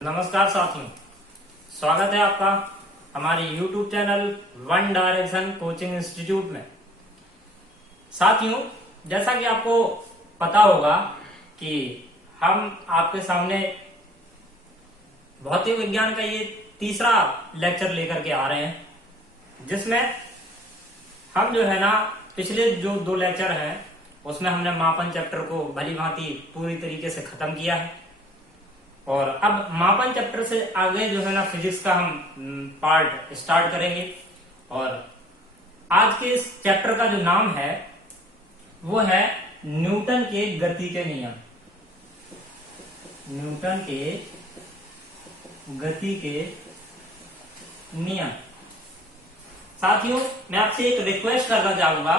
नमस्कार साथियों, स्वागत है आपका हमारे YouTube channel one direction coaching institute में। साथियों, जैसा कि आपको पता होगा कि हम आपके सामने भौतिक विज्ञान का ये तीसरा लेक्चर लेकर के आ रहे हैं, जिसमें हम जो है ना पिछले जो दो लेक्चर हैं उसमें हमने मापन चैप्टर को भली भांति पूरी तरीके से खत्म किया है और अब मापन चैप्टर से आगे जो है ना फिजिक्स का हम पार्ट स्टार्ट करेंगे। और आज के इस चैप्टर का जो नाम है वो है न्यूटन के गति के नियम। न्यूटन के गति के नियम। साथियों, मैं आपसे एक रिक्वेस्ट करना चाहूंगा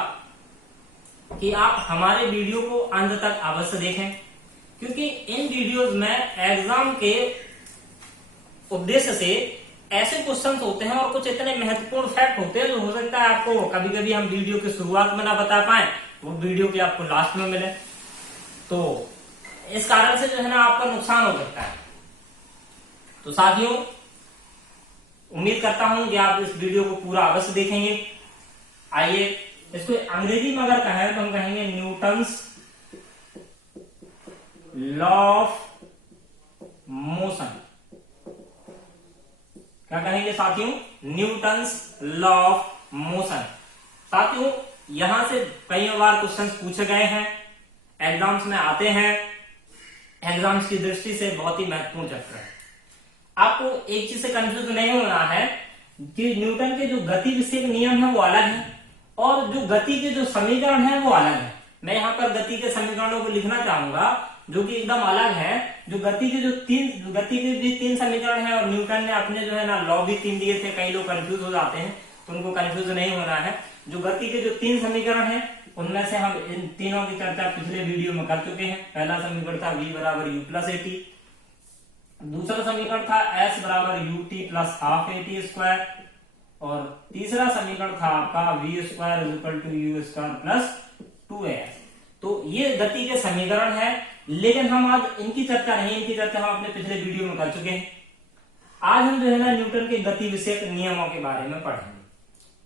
कि आप हमारे वीडियो को अंत तक अवश्य देखें, क्योंकि इन वीडियोस में एग्जाम के उद्देश्य से ऐसे क्वेश्चंस होते हैं और कुछ इतने महत्वपूर्ण फैक्ट होते हैं जो हो सकता है आपको कभी कभी हम वीडियो की शुरुआत में ना बता पाए, वो वीडियो के आपको लास्ट में मिले, तो इस कारण से जो है ना आपका नुकसान हो सकता है। तो साथियों, उम्मीद करता हूं कि आप इस वीडियो को पूरा अवश्य देखेंगे। आइए, इसको अंग्रेजी में अगर कहें तो हम कहेंगे न्यूटन्स लॉ ऑफ मोशन। क्या कहेंगे साथियों? Newton's law of motion. साथियों, यहां से कई बार क्वेश्चंस पूछे गए हैं, एग्जाम्स में आते हैं, एग्जाम्स की दृष्टि से बहुत ही महत्वपूर्ण चैप्टर है। आपको एक चीज से कंफ्यूज नहीं होना है कि न्यूटन के जो गति विषयक नियम है वो अलग है और जो गति के जो समीकरण है वो अलग है। मैं यहाँ पर गति के समीकरणों को लिखना चाहूंगा जो कि एकदम अलग है। जो गति के भी तीन समीकरण है और न्यूटन ने अपने जो है ना लॉ भी तीन दिए थे। कई लोग कंफ्यूज हो जाते हैं, तो उनको कंफ्यूज नहीं होना है। जो गति के जो तीन समीकरण है उनमें से हम इन तीनों की चर्चा पिछले वीडियो में कर चुके हैं। पहला समीकरण था v बराबर यू प्लस एटी, दूसरा समीकरण था s बराबर u t plus half a t square और तीसरा समीकरण था आपका v square equal to u square plus 2as। तो ये गति के समीकरण है, लेकिन हम आज इनकी चर्चा नहीं, इनकी चर्चा हम अपने पिछले वीडियो में कर चुके हैं। आज हम जो है ना न्यूटन के गति विषयक नियमों के बारे में पढ़ेंगे।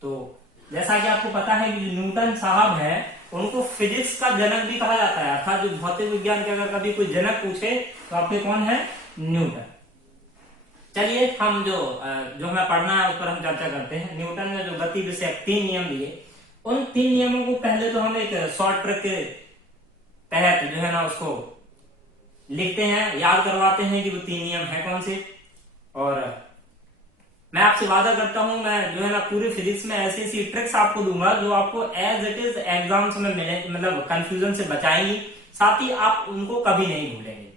तो जैसा कि आपको पता है कि न्यूटन साहब हैं, उनको फिजिक्स का जनक भी कहा जाता है, अर्थात जो भौतिक विज्ञान के अगर कभी कोई जनक पूछे तो आपके कौन है? न्यूटन। चलिए, हम जो हमें पढ़ना है उस पर हम चर्चा करते हैं। न्यूटन ने जो गति विषयक तीन नियम दिए, उन तीन नियमों को पहले तो हम एक शॉर्ट ट्रिक के तहत जो है ना उसको लिखते हैं, याद करवाते हैं कि वो तीन नियम है कौन से। और मैं आपसे वादा करता हूं, मैं जो है ना पूरी फिजिक्स में ऐसी ऐसी ट्रिक्स आपको दूंगा जो आपको एज इट इज एग्जाम्स में मिले, मतलब कंफ्यूजन से बचाएंगी, साथ ही आप उनको कभी नहीं भूलेंगे।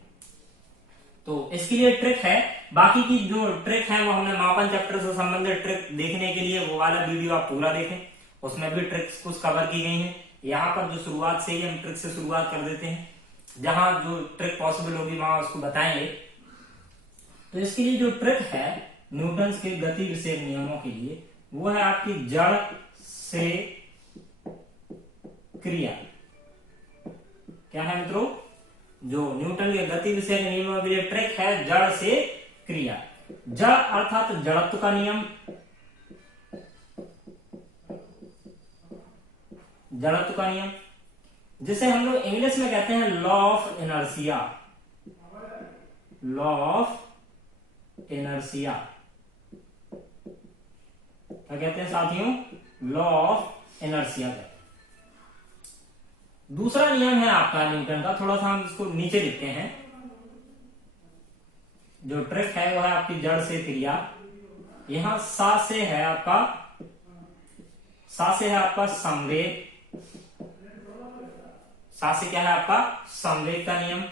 तो इसके लिए ट्रिक है। बाकी की जो ट्रिक है वो हमने मापन चैप्टर से संबंधित ट्रिक देखने के लिए वो वाला वीडियो आप पूरा देखें, उसमें भी ट्रिक्स कुछ कवर की गई हैं। यहाँ पर जो शुरुआत से ही हम ट्रिक से शुरुआत कर देते हैं, जहां जो ट्रिक पॉसिबल होगी वहां उसको बताएंगे। तो इसके लिए जो ट्रिक है न्यूटन्स के गति विषयक नियमों के लिए, वो है आपकी जड़ से क्रिया। क्या है मित्रों? जो न्यूटन के गति विषयक नियमों के लिए ट्रिक है जड़ से क्रिया। जड़ अर्थात जड़त्व का नियम, जड़त्व का नियम जिसे हम लोग इंग्लिश में कहते हैं law of inertia. Law of inertia क्या कहते हैं साथियों? Law of inertia. दूसरा नियम है आपका न्यूटन का, थोड़ा सा हम इसको नीचे लिखते हैं। जो ट्रिक है वो है आपकी जड़ से क्रिया। यहां सा से है आपका संवेग। सा से क्या है आपका? संवेग का नियम,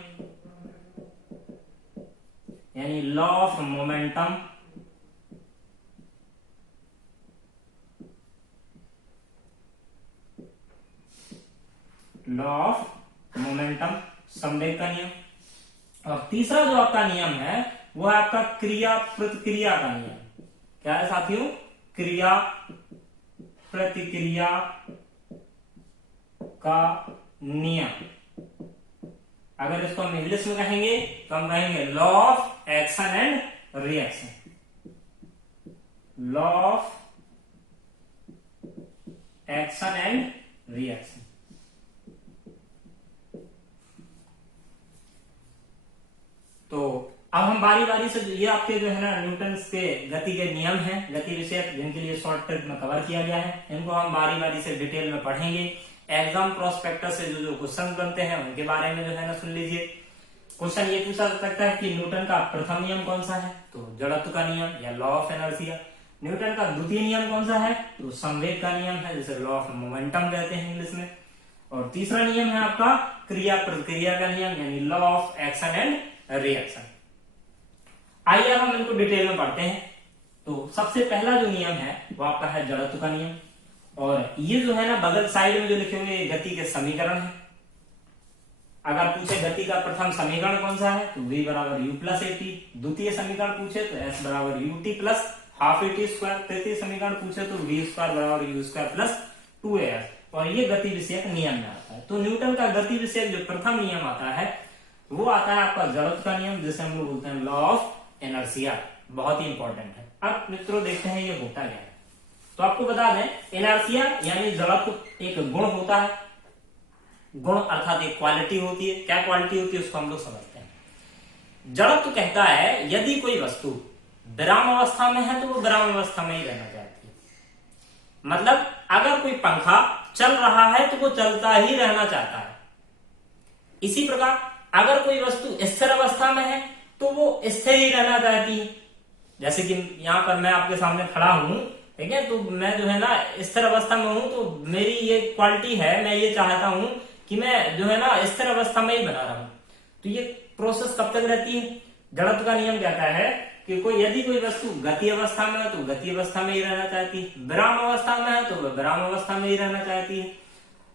यानी law of momentum. Law of momentum, संवेग का नियम। और तीसरा जो आपका नियम है वो है आपका क्रिया प्रतिक्रिया का नियम। क्या है साथियों? क्रिया प्रतिक्रिया का नियम। अगर इसको हम इंग्लिश में कहेंगे तो हम कहेंगे law of action and reaction. Law of action and reaction. तो अब हम बारी बारी से, ये आपके जो है ना न्यूटन के गति के नियम हैं, गति विषय जिनके लिए शॉर्ट ट्रिक में कवर किया गया है, इनको हम बारी बारी से डिटेल में पढ़ेंगे। एग्जाम प्रोस्पेक्टस से जो क्वेश्चन बनते हैं उनके बारे में जो है ना सुन लीजिए। क्वेश्चन ये पूछा जा सकता है कि न्यूटन का प्रथम नियम कौन सा है, तो जड़त्व का नियम या लॉ ऑफ इनर्शिया। न्यूटन का द्वितीय नियम कौन सा है, तो संवेग का नियम है, जिसे लॉ ऑफ मोमेंटम कहते हैं इंग्लिश में। और तीसरा नियम है आपका क्रिया प्रतिक्रिया का नियम, यानी law of action and reaction. आइए अब हम इनको डिटेल में पढ़ते हैं। तो सबसे पहला जो नियम है वो आपका है जड़त्व का नियम, और ये जो है ना बगल साइड में जो लिखे हुए ये गति के समीकरण है। अगर पूछे गति का प्रथम समीकरण कौन सा है, तो v बराबर u प्लस ए टी। द्वितीय समीकरण पूछे तो s बराबर u t plus half A T square. तृतीय समीकरण पूछे तो v स्क्वायर बराबर यू स्क्वायर प्लस 2as, और ये गति विषयक नियम में आता है। तो न्यूटन का गति विषयक जो प्रथम नियम आता है वो आता है आपका जड़त्व का नियम, जिसे हम लोग बोलते हैं लॉ ऑफ इनर्शिया। बहुत ही इंपॉर्टेंट है। अब मित्रों देखते हैं ये होता क्या है। तो आपको बता दें इनर्शिया यानी जड़त्व एक गुण होता है। गुण अर्थात एक क्वालिटी होती है। क्या क्वालिटी होती है उसको हम लोग समझते हैं। जड़त्व कहता है यदि कोई वस्तु विराम अवस्था में है तो वो विराम अवस्था में ही रहना चाहती है। मतलब अगर कोई पंखा चल रहा है तो वो चलता ही रहना चाहता है। इसी प्रकार अगर कोई वस्तु स्थिर अवस्था में है तो वो स्थिर ही रहना चाहती है। जैसे कि यहां पर मैं आपके सामने खड़ा हूं, ठीक है, तो मैं जो है ना स्थिर अवस्था में हूं, तो मेरी ये क्वालिटी है, मैं ये चाहता हूं कि मैं जो है ना स्थिर अवस्था में ही बना रहा हूं। तो ये प्रोसेस कब तक रहती है। जड़त्व का नियम कहता है कि यदि कोई वस्तु गति अवस्था में है तो गति अवस्था में ही रहना चाहती है, विराम अवस्था में है तो वह विराम अवस्था में ही रहना चाहती है,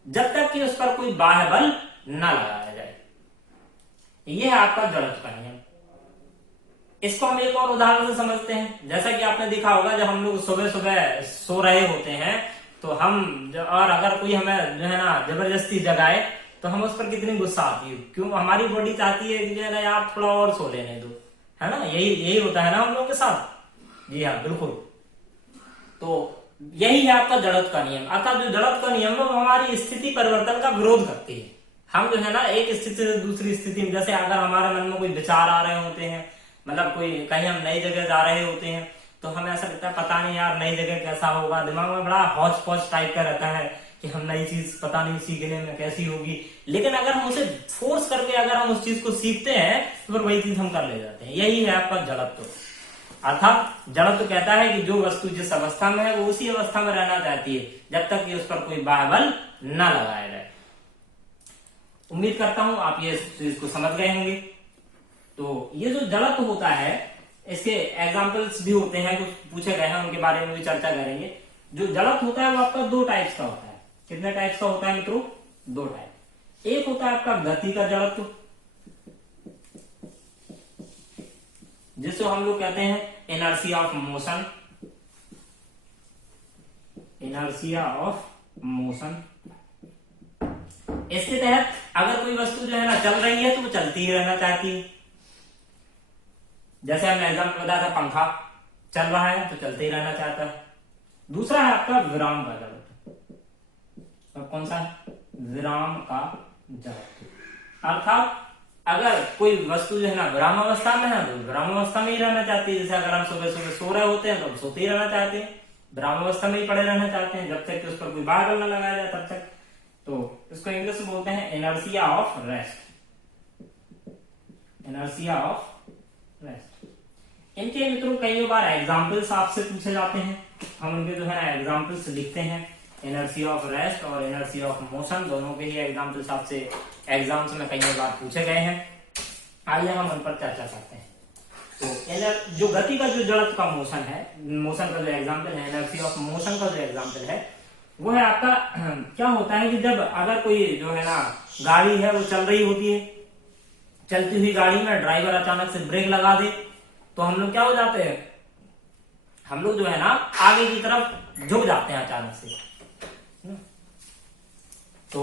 जब तक कि उस पर कोई बाह्य बल न लगाया जाए। यह है आपका जड़त्व का नियम। इसको हम एक और उदाहरण से समझते हैं। जैसा कि आपने देखा होगा जब हम लोग सुबह सुबह सो रहे होते हैं तो और अगर कोई हमें जो है ना जबरदस्ती जगाए तो हम उस पर कितनी गुस्सा आती है। क्यों, हमारी बॉडी चाहती है कि जो है ना यार थोड़ा और सो लेने दो, है ना। यही होता है ना हम लोगों के साथ। जी हाँ, बिल्कुल। तो यही है आपका जड़त्व का नियम। अर्थात जो जड़त्व का नियम है वो हमारी स्थिति परिवर्तन का विरोध करती है। हम जो है ना एक स्थिति से दूसरी स्थिति में, जैसे अगर हमारे मन में कोई विचार आ रहे होते हैं, मतलब कोई कहीं हम नई जगह जा रहे होते हैं तो हमें ऐसा लगता है पता नहीं यार नई जगह कैसा होगा। दिमाग में बड़ा हौच पौच टाइप का रहता है कि हम नई चीज पता नहीं सीखने में कैसी होगी। लेकिन अगर हम उसे फोर्स करके अगर हम उस चीज को सीखते हैं तो फिर वही चीज हम कर ले जाते हैं। यही है आपका जड़त्व। अर्थात जड़त्व कहता है कि जो वस्तु जिस अवस्था में है वो उसी अवस्था में रहना चाहती है जब तक कि उस पर कोई बाह्य बल न लगाया जाए। उम्मीद करता हूं आप ये चीज को समझ गए होंगे। तो ये जो जड़त्व होता है इसके एग्जाम्पल्स भी होते हैं, कुछ पूछे गए हैं, उनके बारे में भी चर्चा करेंगे। जो जड़त्व होता है वो आपका दो टाइप्स का होता है। कितने टाइप्स का होता है मित्रों, दो टाइप। एक होता है आपका गति का जड़त्व, जिसको हम लोग कहते हैं inertia of motion. Inertia of motion. इसके तहत अगर कोई वस्तु जो है ना चल रही है तो वो चलती ही रहना चाहती है। जैसे हमने एग्जाम्पल बताया था, पंखा चल रहा है तो चलते ही रहना चाहता है। दूसरा है आपका विराम का जड़त्व। कौन सा है, विराम का जड़त्व। अर्थात अगर कोई वस्तु जो है ना विराम अवस्था में है तो विराम अवस्था में ही रहना चाहती है। जैसे अगर हम सुबह सुबह सो रहे होते हैं तो हम सोते ही रहना चाहते हैं, विराम अवस्था में ही पड़े रहना चाहते हैं जब तक कि उस पर कोई बाहर बल न लगाया जाए तब तक। तो इसको इंग्लिश में बोलते हैं inertia of rest. Inertia of rest. इनके मित्रों कई बार एग्जाम्पल्स आपसे पूछे जाते हैं, हम उनके जो है एग्जाम्पल्स लिखते हैं। इनर्शिया ऑफ रेस्ट और इनर्शिया ऑफ मोशन दोनों के ही एग्जाम्पल्स आपसे एग्जाम्स में कई बार पूछे गए हैं। आइए हम उन पर चर्चा करते हैं। तो जो गति का जो जड़त्व का मोशन है, मोशन का जो एग्जाम्पल है, इनर्शिया ऑफ मोशन का जो एग्जाम्पल है वो है आपका क्या होता है कि जब अगर कोई जो है ना गाड़ी है वो चल रही होती है, चलती हुई गाड़ी में ड्राइवर अचानक से ब्रेक लगा दे तो हम लोग क्या हो जाते हैं, हम लोग जो है ना आगे की तरफ झुक जाते हैं अचानक से। तो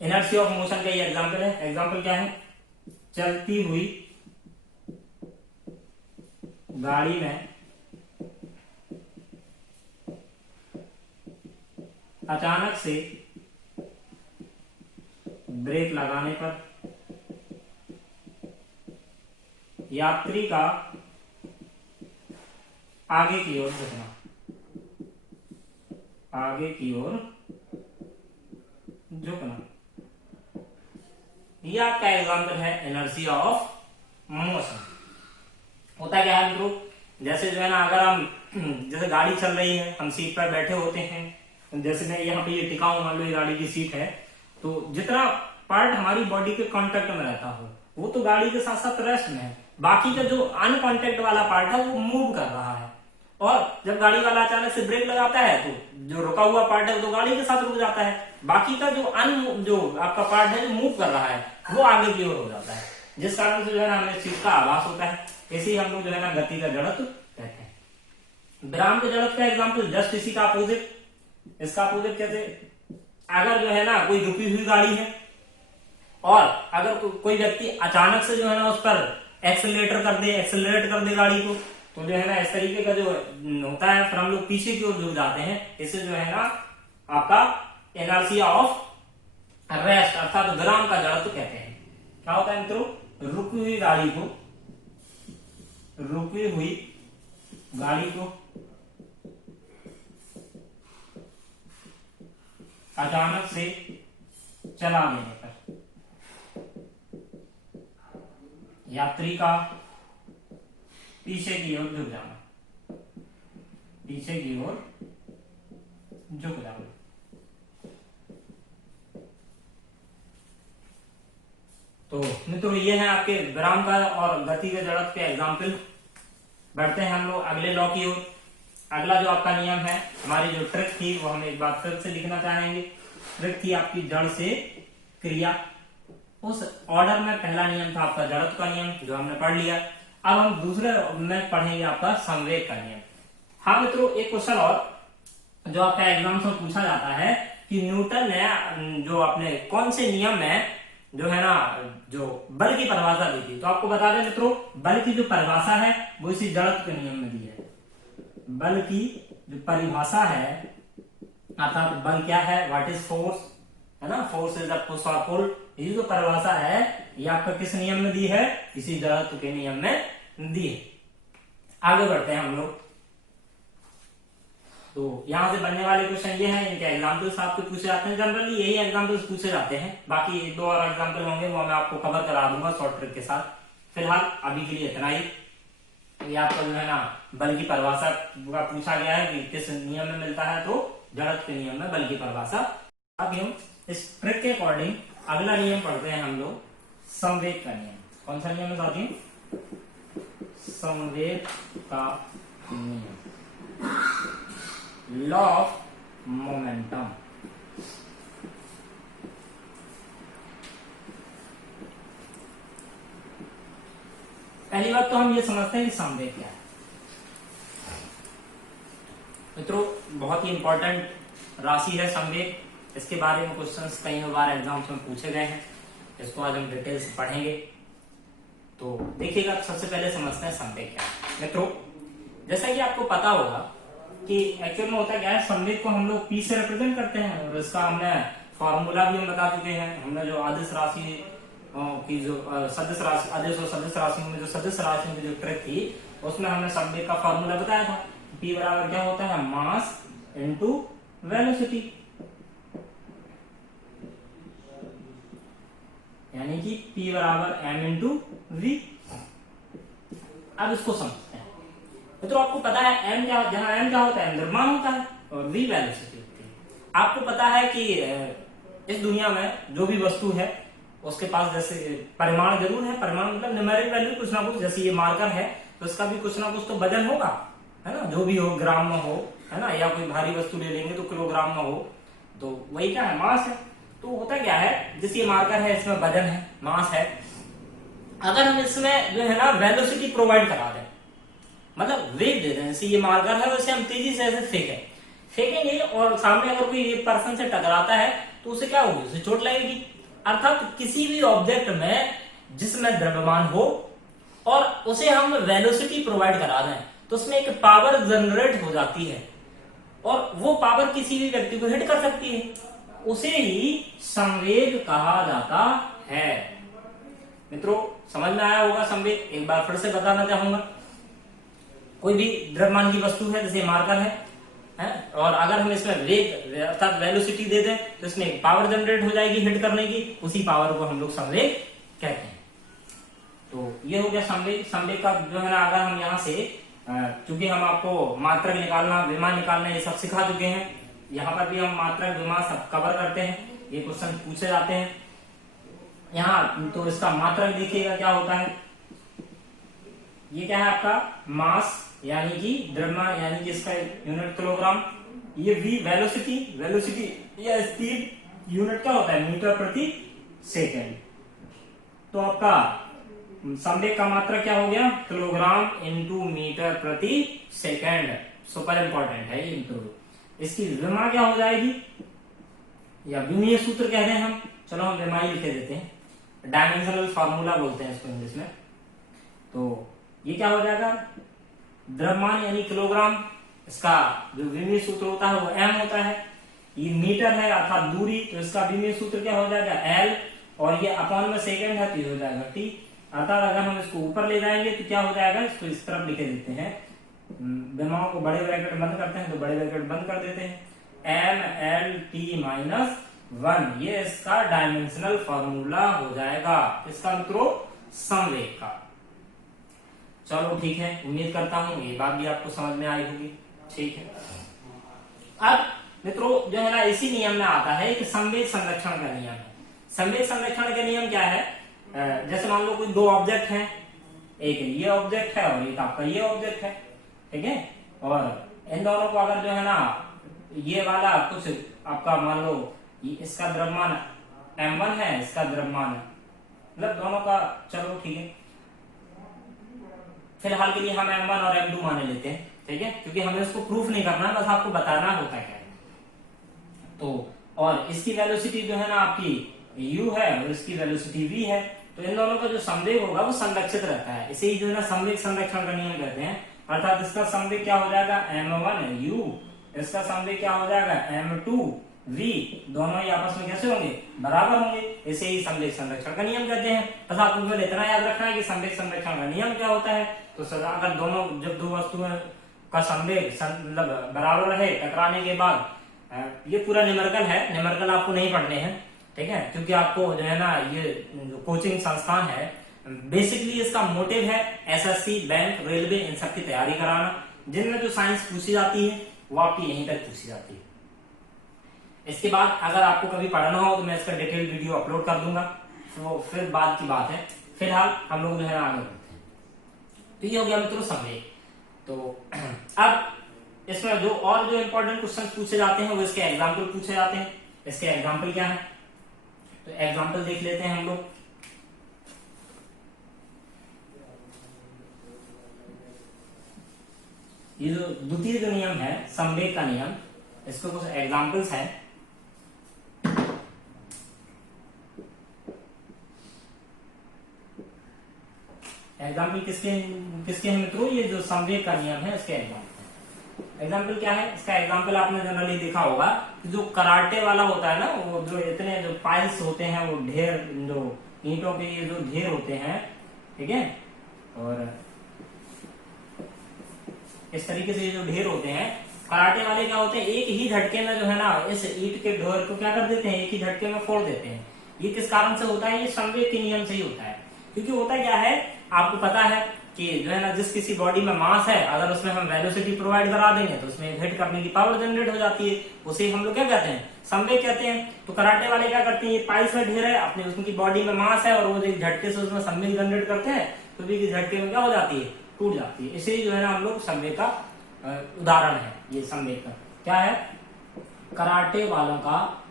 इनर्शिया ऑफ मोशन का ये एग्जाम्पल है। एग्जाम्पल क्या है? चलती हुई गाड़ी में अचानक से ब्रेक लगाने पर यात्री का आगे की ओर झुकना, आगे की ओर झुकना, ये आपका एग्जाम्पल है इनर्शिया ऑफ मोशन। होता क्या है मित्रों, जैसे जो है ना, अगर हम जैसे गाड़ी चल रही है, हम सीट पर बैठे होते हैं, जैसे मैं यहाँ पे ये टिका हूं, मान लो ये गाड़ी की सीट है, तो जितना पार्ट हमारी बॉडी के कांटेक्ट में रहता हो वो तो गाड़ी के साथ साथ रेस्ट में है, बाकी का जो अनकॉन्टेक्ट वाला पार्ट है वो मूव कर रहा है। और जब गाड़ी वाला अचानक से ब्रेक लगाता है तो जो रुका हुआ पार्ट है तो गाड़ी के साथ रुक जाता है, बाकी का जो आपका पार्ट है जो मूव कर रहा है वो आगे की ओर हो जाता है, जिस कारण से जो है ना हमें सीट का आभास होता है। इसी हम लोग जो है ना गति का जड़त्व कहते हैं। विराम के जड़त्व का एग्जाम्पल जस्ट इसी का अपोजिट, इसका अपोजिट कैसे? अगर जो है ना कोई रुकी हुई गाड़ी है और अगर कोई व्यक्ति अचानक से जो है ना उस पर एक्सेलरेट कर दे गाड़ी को, तो जो है ना इस तरीके का जो होता है, फिर हम लोग पीछे की ओर झुक जाते हैं। इसे जो है ना आपका इनर्शिया ऑफ रेस्ट अर्थात विराम का जड़त्व कहते हैं। क्या होता है मित्रों? रुकी हुई गाड़ी को अचानक से चला देने पर यात्री का पीछे की ओर झुक जाना, पीछे की ओर झुक जाना। तो मित्रों ये है आपके विराम का और गति के जड़त्व के एग्जाम्पल। बढ़ते हैं हम लोग अगले लॉ की ओर। अगला जो आपका नियम है, हमारी जो ट्रिक थी वो हम एक बार फिर से लिखना चाहेंगे। ट्रिक थी आपकी जड़ से क्रिया, उस ऑर्डर में पहला नियम था आपका जड़त्व का नियम जो हमने पढ़ लिया। अब हम दूसरे में पढ़ेंगे आपका संवेग का नियम। हाँ मित्रों, एक क्वेश्चन और जो आपका एग्जाम में पूछा जाता है कि न्यूटन ने जो अपने कौन से नियम में जो है ना जो बल की परिभाषा दी थी, तो आपको बता दें मित्रों, बल की जो परिभाषा है वो इसी जड़त्व के नियम में दी है। बल की जो परिभाषा है अर्थात बल क्या है, व्हाट इज फोर्स, है ना, फोर्स इज अ पुश और पुल, ये जो परिभाषा है ये आपका किस नियम में दी है? इसी जड़त्व के नियम में दी है। आगे बढ़ते हैं हम लोग। तो यहां से बनने वाले क्वेश्चन ये हैं, इनके एग्जाम्पल्स आपको पूछे जाते हैं, जनरली यही एग्जाम्पल्स पूछे जाते हैं। बाकी एक दो और एग्जाम्पल होंगे वो मैं आपको कवर करा दूंगा शॉर्ट ट्रिक के साथ। फिलहाल अभी के लिए इतना ही। ये आपका जो है ना बल की परिभाषा का पूछा गया है कि किस नियम में मिलता है, तो जड़त्व के नियम में बल की परिभाषा। अभी हम इस ट्रिक के अकॉर्डिंग अगला नियम पढ़ते हैं हम लोग, संवेग का नियम। कौन सा नियम है साथियों? संवेग का नियम, लॉ ऑफ मोमेंटम। पहली बात तो हम ये समझते हैं कि संवेग क्या है। मित्रों बहुत ही इंपॉर्टेंट राशि है संवेग, इसके बारे में क्वेश्चंस कई बार एग्जाम्स में पूछे गए हैं, इसको आज हम डिटेल से पढ़ेंगे। तो देखिएगा, सबसे पहले समझते हैं संवेग क्या है। मित्रों जैसा कि आपको पता होगा कि एक्चुअल में होता क्या है, संवेग को हम लोग पी से रिप्रेजेंट करते हैं और इसका हमने फॉर्मूला भी हम बता चुके हैं। हमने जो आदर्श राशि की जो सदिश राशि, आदर्श और सदिश राशियों में जो सदिश राशियों की जो ट्रिक थी उसमें हमने संवेग का फॉर्मूला बताया था। पी बराबर क्या होता है? मास इनटू वेलोसिटी, यानी कि P बराबर m इंटू वी। अब इसको समझते हैं। तो आपको पता है m क्या, जहां m क्या होता है, द्रव्यमान होता है, और v वेलोसिटी होती है। आपको पता है कि इस दुनिया में जो भी वस्तु है उसके पास जैसे परिमाण जरूर है, परिमाण मतलब न्यूमेरिक वैल्यू कुछ ना कुछ, जैसे ये मार्कर है तो इसका भी कुछ ना कुछ तो वजन होगा, है ना, जो भी हो ग्राम में हो, है ना, या कोई भारी वस्तु ले लेंगे तो किलोग्राम में हो, तो वही क्या है, मास है। तो होता क्या है, जैसे ये मार्कर है इसमें वजन है, मास है, अगर हम इसमें जो है ना वेलोसिटी प्रोवाइड करा दें, मतलब वेग दे दें, जैसे ये मार्कर है वैसे हम तेजी से ऐसे फेंकेंगे और सामने अगर कोई एक पर्सन से टकराता है तो उसे क्या होगी, उसे चोट लगेगी। अर्थात किसी भी ऑब्जेक्ट में जिसमें द्रव्यमान हो और उसे हम वेलोसिटी प्रोवाइड करा दें तो उसमें एक पावर जनरेट हो जाती है और वो पावर किसी भी व्यक्ति को हिट कर सकती है, उसे ही संवेग कहा जाता है। मित्रों समझ में आया होगा संवेग, एक बार फिर से बताना चाहूंगा। कोई भी द्रव्यमान की वस्तु है जैसे मार्कर है और अगर हम इसमें वेग अर्थात वेलोसिटी दे दें तो इसमें एक पावर जनरेट हो जाएगी हिट करने की, उसी पावर को हम लोग संवेग कहते हैं। तो ये हो गया संवेग। संवेग का जो है ना अगर हम यहाँ से क्योंकि हम आपको मात्रक निकालना विमा निकालना ये सब सिखा चुके हैं, यहाँ पर भी हम मात्रक विमा सब कवर करते हैं, ये क्वेश्चन पूछे जाते हैं यहाँ। तो इसका मात्रक देखिएगा क्या होता है, ये क्या है आपका मास यानी कि द्रव्यमान यानी कि इसका यूनिट किलोग्राम, ये v वेलोसिटी, वेलोसिटी या स्पीड यूनिट क्या होता है मीटर प्रति सेकेंड। तो आपका संवेग का मात्रक क्या हो गया किलोग्राम इंटू मीटर प्रति सेकेंड, सुपर इंपॉर्टेंट है ये इंटू। इसकी विमा क्या हो जाएगी या विमीय सूत्र कहते हैं हम, चलो हम विमा ही लिखे देते हैं, डायमेंशनल फार्मूला बोलते हैं इसको इंग्लिश में। तो ये क्या हो जाएगा द्रव्यमान यानी किलोग्राम, इसका जो विमीय सूत्र होता है वो m होता है, ये मीटर है अर्थात दूरी, तो इसका विमीय सूत्र क्या हो जाएगा l, और ये अपॉन में सेकेंड है तो ये हो जाएगा t। अर्थात अगर हम इसको ऊपर ले जाएंगे तो क्या हो जाएगा, इसको इस तरफ लिखे देते हैं, विमाओं को बड़े ब्रैकेट बंद करते हैं तो बड़े ब्रैकेट बंद कर देते हैं, mL/t-1, ये इसका डायमेंशनल फॉर्मूला हो जाएगा इसका मित्रों संवेग का। चलो ठीक है, उम्मीद करता हूं ये बात भी आपको समझ में आई होगी। ठीक है, अब मित्रों जो है ना इसी नियम में आता है एक संवेग संरक्षण का नियम है। संवेग संरक्षण का नियम क्या है, जैसे मान लो कोई दो ऑब्जेक्ट हैं, एक ये ऑब्जेक्ट है और एक आपका ये ऑब्जेक्ट है, ठीक है, और इन दोनों को अगर जो है ना ये वाला कुछ आपका मान लो इसका द्रव्यमान m1 है, इसका द्रव्यमान मतलब दोनों का, चलो ठीक है फिलहाल के लिए हम m1 और m2 माने लेते हैं, ठीक है, क्योंकि हमें उसको प्रूफ नहीं करना, बस आपको बताना होता है। तो और इसकी वेलोसिटी जो है ना आपकी u है और इसकी वेलोसिटी v है, तो इन दोनों का जो संवेग होगा वो संरक्षित रहता है, इसे ही जो है ना संवेग संरक्षण का नियम कहते हैं। अर्थात इसका संवेग क्या हो जाएगा m1 u, इसका संवेग क्या हो जाएगा m2 v, दोनों ही आपस में कैसे होंगे बराबर होंगे, इसे ही संवेग संरक्षण का नियम कहते हैं। बस आपको केवल इतना याद रखना है कि संवेग संरक्षण का नियम क्या होता है। तो अगर दोनों जब दो वस्तुओं का संवेग मतलब बराबर रहे टकराने के बाद, ये पूरा न्यूमेरिकल है, न्यूमेरिकल आपको नहीं पढ़ने हैं, ठीक है, क्योंकि आपको जो है ना ये जो कोचिंग संस्थान है बेसिकली इसका मोटिव है एसएससी बैंक रेलवे इन सब की तैयारी कराना, जिनमें जो साइंस पूछी जाती है वो आपकी यहीं तक पूछी जाती है। इसके बाद अगर आपको कभी पढ़ना हो तो मैं इसका डिटेल वीडियो अपलोड कर दूंगा, तो फिर बाद की बात है। फिलहाल हम लोग जो है आगे बढ़ते हैं। तो ये हो गया मित्रों संवेग। तो अब इसमें जो और जो इंपॉर्टेंट क्वेश्चन पूछे जाते हैं वो इसके एग्जाम्पल पूछे जाते हैं। इसके एग्जाम्पल क्या है, तो एग्जाम्पल देख लेते हैं हम लोग। ये जो द्वितीय जो नियम है संवेग का नियम, इसके कुछ एग्जाम्पल्स हैं। एग्जाम्पल किसके किसके हैं मित्रों, ये जो संवेग का नियम है इसके एग्जाम्पल। एग्जाम्पल क्या है इसका, एग्जाम्पल आपने जनरली देखा होगा कि जो कराटे वाला होता है ना, वो जो इतने जो पाइल्स होते हैं वो ढेर, जो ईंटों के ये जो ढेर होते हैं, ठीक है, और इस तरीके से जो ढेर होते हैं कराटे वाले क्या होते हैं एक ही झटके में जो है ना इस ईंट के ढेर को क्या कर देते हैं, एक ही झटके में फोड़ देते हैं। ये किस कारण से होता है, ये संवेग के नियम से ही होता है। क्योंकि होता क्या है आपको पता है कि जो है ना जिस किसी बॉडी में मास है अगर उसमें हम वेलोसिटी प्रोवाइड करा देंगे तो उसमें हिट करने की पावर जनरेट हो जाती है, उसे हम लोग क्या कहते हैं संवेग कहते हैं। तो कराटे वाले क्या करते हैं, ये पाइल्स में ढेर है, अपने उनकी बॉडी में मास है और वो एक झटके से उसमें संवेग जनरेट करते हैं, तो भी झटके में क्या हो जाती है टूट जाती है। इसे जो है ना हम लोग संवेग का उदाहरण है ये संवेग का। क्या है, कराटे वालों का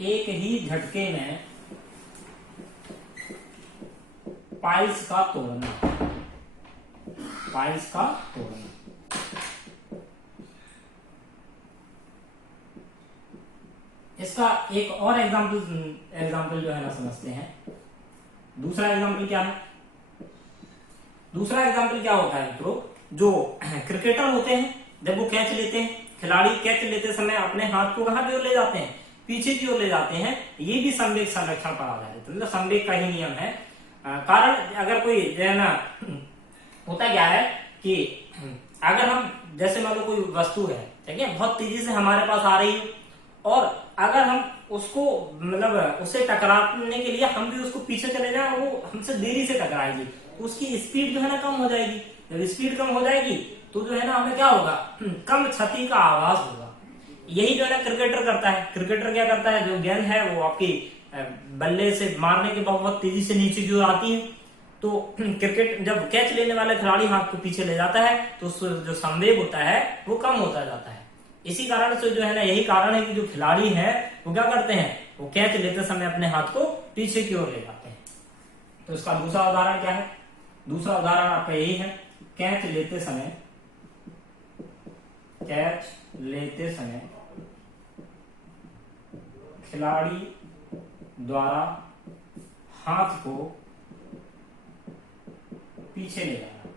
एक ही झटके में पाइल्स का तोड़ना, पाइल्स का तोड़ना। इसका एक और एग्जाम्पल जो है ना समझते हैं। दूसरा एग्जाम्पल क्या है? दूसरा एग्जाम्पल क्या होता है मित्रों, जो क्रिकेटर होते हैं जब वो कैच लेते हैं, खिलाड़ी कैच लेते समय अपने हाथ को कहां की ओर ले जाते हैं? पीछे की ओर ले जाते हैं। ये भी संवेग संरक्षण पर आधारित है, मतलब संवेग का ही नियम है। कारण अगर कोई जो है ना, होता क्या है कि अगर हम जैसे मान लो कोई वस्तु है, ठीक है, बहुत तेजी से हमारे पास आ रही है, और अगर हम उसको मतलब उससे टकराने के लिए हम भी उसको पीछे चले जाए, वो हमसे देरी से टकराएगी, तो उसकी स्पीड जो है ना कम हो जाएगी। जब स्पीड कम हो जाएगी तो जो है ना हमें क्या होगा, कम क्षति का आभास होगा। यही जो है ना क्रिकेटर करता है। क्रिकेटर क्या करता है, जो गेंद है वो आपकी बल्ले से मारने के बाद बहुत तेजी से नीचे की ओर आती है, तो क्रिकेट जब कैच लेने वाला खिलाड़ी हाथ को पीछे ले जाता है तो उससे जो संवेग होता है वो कम होता जाता है। इसी कारण से जो है ना, यही कारण है कि जो खिलाड़ी है वो क्या करते हैं, वो कैच लेते समय अपने हाथ को पीछे की ओर ले जाते हैं। तो इसका दूसरा उदाहरण क्या है? दूसरा उदाहरण आपका यही है, कैच लेते समय खिलाड़ी द्वारा हाथ को पीछे ले जाना।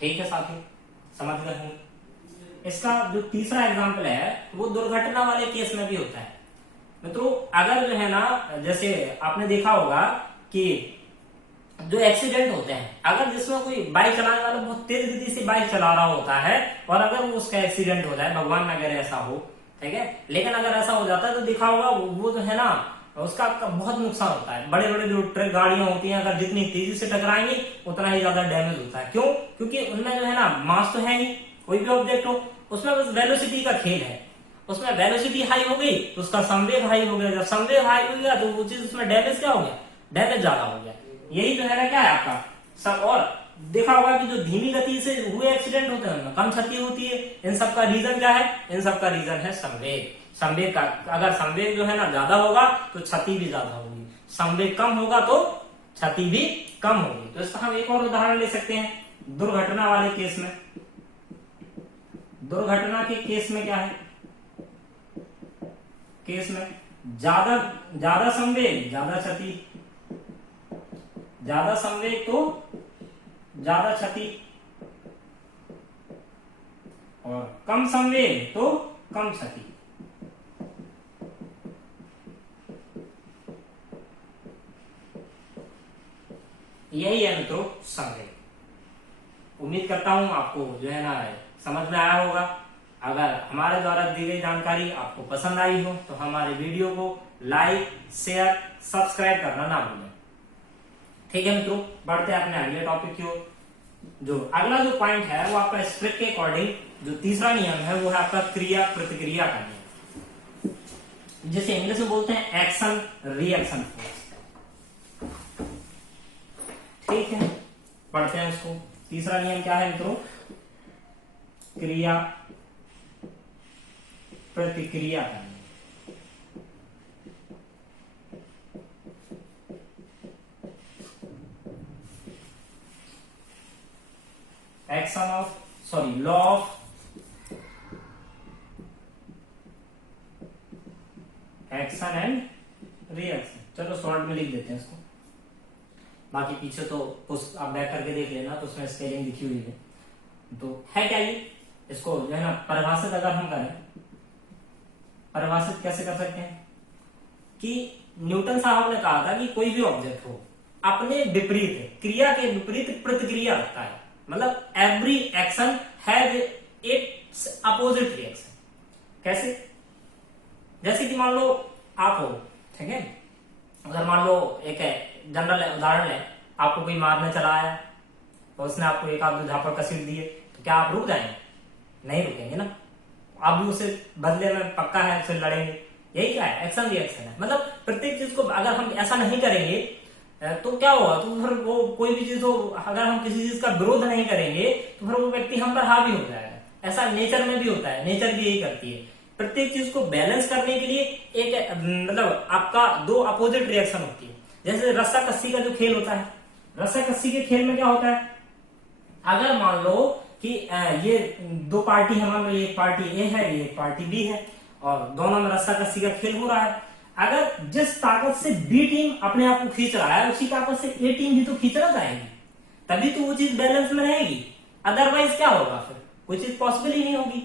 ठीक है साथी, समझ गए होंगे। इसका जो तीसरा एग्जांपल है वो दुर्घटना वाले केस में भी होता है। मित्रों अगर जो है ना, जैसे आपने देखा होगा कि जो एक्सीडेंट होते हैं, अगर जिसमें कोई बाइक चलाने वाला बहुत तेज गति से बाइक चला रहा होता है और अगर वो उसका एक्सीडेंट हो जाए, भगवान न करे ऐसा हो, ठीक है, लेकिन अगर ऐसा हो जाता है तो देखा होगा वो जो है ना उसका बहुत नुकसान होता है। बड़े बड़े जो ट्रक गाड़ियां होती हैं, अगर जितनी तेजी से टकराएंगी उतना ही ज्यादा डैमेज होता है। क्यों? क्योंकि उनमें जो है ना मास तो है ही, कोई भी ऑब्जेक्ट हो उसमें बस वेलोसिटी का खेल है। उसमें वेलोसिटी हाई हो गई तो उसका संवेग हाई हो गया, जब संवेग हाई हो गया तो वो चीज उसमें डैमेज क्या हो गया, डैमेज ज्यादा हो गया। यही जो है ना क्या है आपका सब। और देखा होगा कि जो धीमी गति से हुए एक्सीडेंट होते हैं उनमें कम क्षति होती है। इन सब का रीजन क्या है? इन सब का रीजन है संवेग। संवेग का अगर संवेग जो है ना ज्यादा होगा तो क्षति भी ज्यादा होगी, संवेग कम होगा तो क्षति भी कम होगी। तो इसका हम एक और उदाहरण ले सकते हैं दुर्घटना वाले केस में। दुर्घटना के केस में क्या है? केस में ज्यादा संवेग ज्यादा क्षति, ज्यादा संवेग तो ज्यादा क्षति, और कम संवेग तो कम क्षति। यही है मित्रों संवेग। उम्मीद करता हूं आपको जो है ना समझ में आया होगा। अगर हमारे द्वारा दी गई जानकारी आपको पसंद आई हो तो हमारे वीडियो को लाइक, शेयर, सब्सक्राइब करना ना भूलें। ठीक है मित्रों, बढ़ते हैं अपने अगले टॉपिक की ओर। जो अगला जो पॉइंट है वो आपका स्ट्रिक के अकॉर्डिंग जो तीसरा नियम है वो है आपका क्रिया प्रतिक्रिया का नियम, जिसे इंग्लिश में बोलते हैं एक्शन रिएक्शन फोर्स। ठीक है, पढ़ते हैं उसको। तीसरा नियम क्या है मित्रों? क्रिया प्रतिक्रिया का नियम। Law of action and reaction. चलो शॉर्ट में लिख देते हैं इसको, बाकी पीछे तो उस आप बैक करके देख लेना, तो उसमें स्पेलिंग लिखी हुई है। तो है क्या ये? इसको जो है ना परिभाषित अगर हम करें, परिभाषित कैसे कर सकते हैं कि न्यूटन साहब ने कहा था कि कोई भी ऑब्जेक्ट हो अपने विपरीत क्रिया के विपरीत प्रतिक्रिया रखता है, मतलब every action has its opposite reaction. कैसे? जैसे कि मान लो आप हो, ठीक है, अगर मान लो एक जनरल उदाहरण है, आपको कोई मारने चला आया तो उसने आपको एक आध झापड़ कसीट दिए, तो क्या आप रुक जाएंगे? नहीं रुकेंगे ना, आप भी उसे बदले में पक्का है उससे लड़ेंगे। यही क्या है? एक्शन रिएक्शन है। मतलब प्रत्येक चीज को अगर हम ऐसा नहीं करेंगे तो क्या होगा, तो फिर वो कोई भी चीज हो, अगर हम किसी चीज का विरोध नहीं करेंगे तो फिर वो व्यक्ति हम पर हावी हो जाएगा। ऐसा नेचर में भी होता है, नेचर भी यही करती है। प्रत्येक चीज को बैलेंस करने के लिए एक मतलब आपका दो अपोजिट रिएक्शन होती है। जैसे रस्सा कस्सी का जो खेल होता है, रस्सा कस्सी के खेल में क्या होता है, अगर मान लो कि ये दो पार्टी है, मान लो एक पार्टी ए है, ये पार्टी बी है, और दोनों में रस्सा कस्सी का खेल हो रहा है। अगर जिस ताकत से बी टीम अपने आप को खींच रहा है, उसी ताकत से ए टीम भी तो खींचना चाहेगी, तभी तो वो चीज बैलेंस में रहेगी। अदरवाइज क्या होगा, फिर कोई चीज पॉसिबल ही नहीं होगी,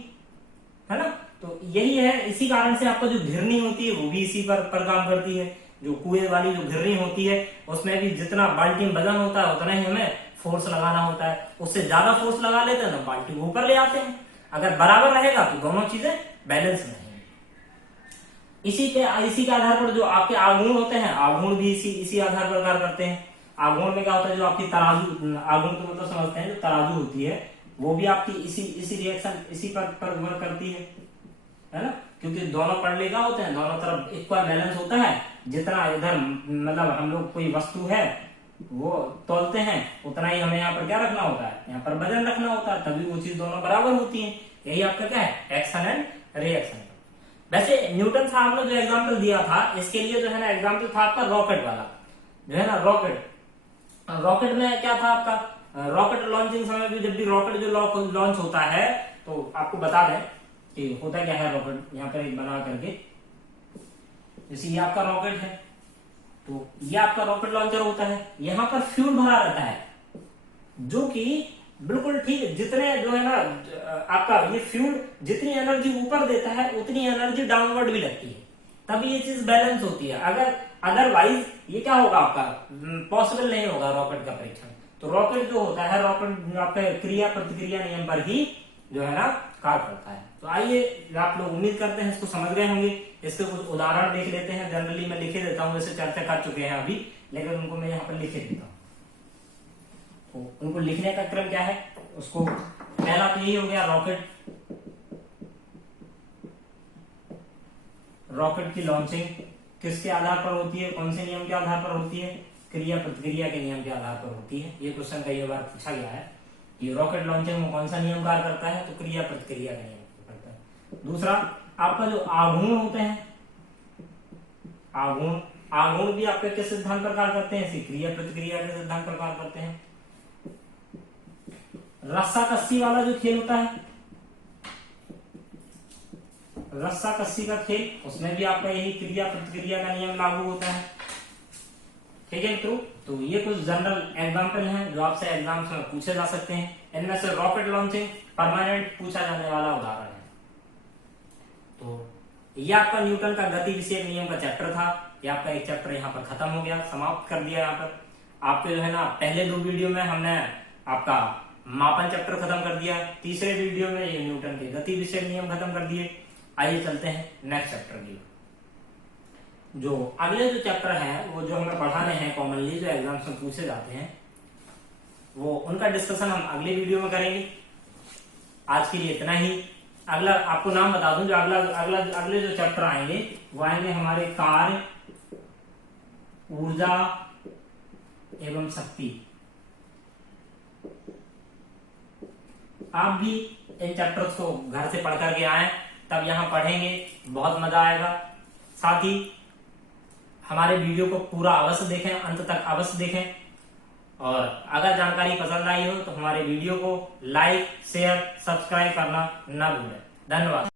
है ना। तो यही है, इसी कारण से आपका जो घिरनी होती है वो भी इसी पर काम करती है। जो कुएं वाली जो घिरनी होती है, उसमें भी जितना बाल्टी में वजन होता है उतना ही हमें फोर्स लगाना होता है। उससे ज्यादा फोर्स लगा लेते हैं तो बाल्टी को ऊपर ले आते हैं। अगर बराबर रहेगा तो दोनों चीजें बैलेंस में रहेंगी। इसी के आधार पर जो आपके आघूर्ण होते हैं, आघूर्ण भी इसी आधार पर कार्य करते हैं। आघूर्ण में क्या होता है, जो आपकी तराजू, आघूर्ण तो मतलब समझते हैं, जो तराजू होती है वो भी आपकी इसी रिएक्शन इसी पर वर्क करती है ना। क्योंकि दोनों पढ़ का होते हैं, दोनों तरफ इक्वल बैलेंस होता है। जितना इधर मतलब हम लोग कोई वस्तु है वो तोलते हैं, उतना ही हमें यहाँ पर क्या रखना होता है, यहाँ पर वजन रखना होता है, तभी वो चीज दोनों बराबर होती है। यही आपका क्या है, एक्शन एंड रिएक्शन। वैसे न्यूटन साहब ने जो एग्जाम्पल दिया था, इसके लिए जो है ना एग्जाम्पल था आपका रॉकेट वाला, जो है ना रॉकेट में क्या था आपका, रॉकेट लॉन्चिंग समय भी जब भी रॉकेट जो लॉन्च होता है, तो आपको बता दें कि होता क्या है रॉकेट, यहाँ पर एक बना करके, जैसे ये आपका रॉकेट है, तो ये आपका रॉकेट लॉन्चर होता है। यहाँ पर फ्यूल भरा रहता है, जो कि बिल्कुल ठीक, जितने जो है ना आपका ये फ्यूल जितनी एनर्जी ऊपर देता है उतनी एनर्जी डाउनवर्ड भी लगती है, तभी ये चीज बैलेंस होती है। अगर अदरवाइज ये क्या होगा, आपका पॉसिबल नहीं होगा रॉकेट का परीक्षण। तो रॉकेट जो होता है, रॉकेट आपका क्रिया प्रतिक्रिया नियम पर ही जो है ना कार्य करता है। तो आइए, आप लोग उम्मीद करते हैं इसको समझ गए होंगे। इसके कुछ उदाहरण देख लेते हैं। जनरली मैं लिखे देता हूँ, वैसे चर्चा कर चुके हैं अभी, लेकिन उनको मैं यहाँ पर लिखे देता हूँ। तो उनको लिखने का क्रम क्या है, उसको पहला तो यही हो गया, रॉकेट की लॉन्चिंग किसके आधार पर होती है, कौन से नियम के आधार पर होती है, क्रिया प्रतिक्रिया के नियम के आधार पर होती है। ये क्वेश्चन कई बार पूछा गया है कि रॉकेट लॉन्चिंग में कौन सा नियम कार्य करता है, तो क्रिया प्रतिक्रिया का नियम करता है। दूसरा, आपका जो आघूर्ण होते हैं, आघूर्ण भी आपके किस सिद्धांत पर कार्य करते हैं, इसी क्रिया प्रतिक्रिया के सिद्धांत पर कार्य करते हैं। रस्सा कस्सी वाला जो खेल होता है, रस्सा कस्सी का खेल, उसमें भी आपका यही क्रिया प्रतिक्रिया का नियम लागू होता है। ठीक है मित्रों, तो ये कुछ जनरल एग्जाम्पल हैं जो आपसे एग्जाम्स में पूछे जा सकते हैं। इनमें से रॉकेट लॉन्चिंग परमानेंट पूछा जाने वाला उदाहरण है। तो ये आपका न्यूटन का गति विषयक नियम का चैप्टर था। ये आपका एक चैप्टर यहाँ पर खत्म हो गया, समाप्त कर दिया। यहाँ पर आपके जो है ना पहले 2 वीडियो में हमने आपका मापन चैप्टर खत्म कर दिया, तीसरे वीडियो में ये न्यूटन के गति विषयक नियम खत्म कर दिए। आइए चलते हैं नेक्स्ट चैप्टर की। जो अगले जो चैप्टर है, वो जो हमें पढ़ाने हैं कॉमनली, जो एग्जाम्स में पूछे जाते हैं, वो उनका डिस्कशन हम अगले वीडियो में करेंगे। आज के लिए इतना ही। अगला आपको नाम बता दूं, जो अगले जो चैप्टर आएंगे वो आएंगे हमारे कार्य, ऊर्जा एवं शक्ति। आप भी इन चैप्टर्स को घर से पढ़ करके आए, तब यहाँ पढ़ेंगे, बहुत मजा आएगा। साथ ही हमारे वीडियो को पूरा अवश्य देखें, अंत तक अवश्य देखें। और अगर जानकारी पसंद आई हो तो हमारे वीडियो को लाइक, शेयर, सब्सक्राइब करना न भूलें। धन्यवाद।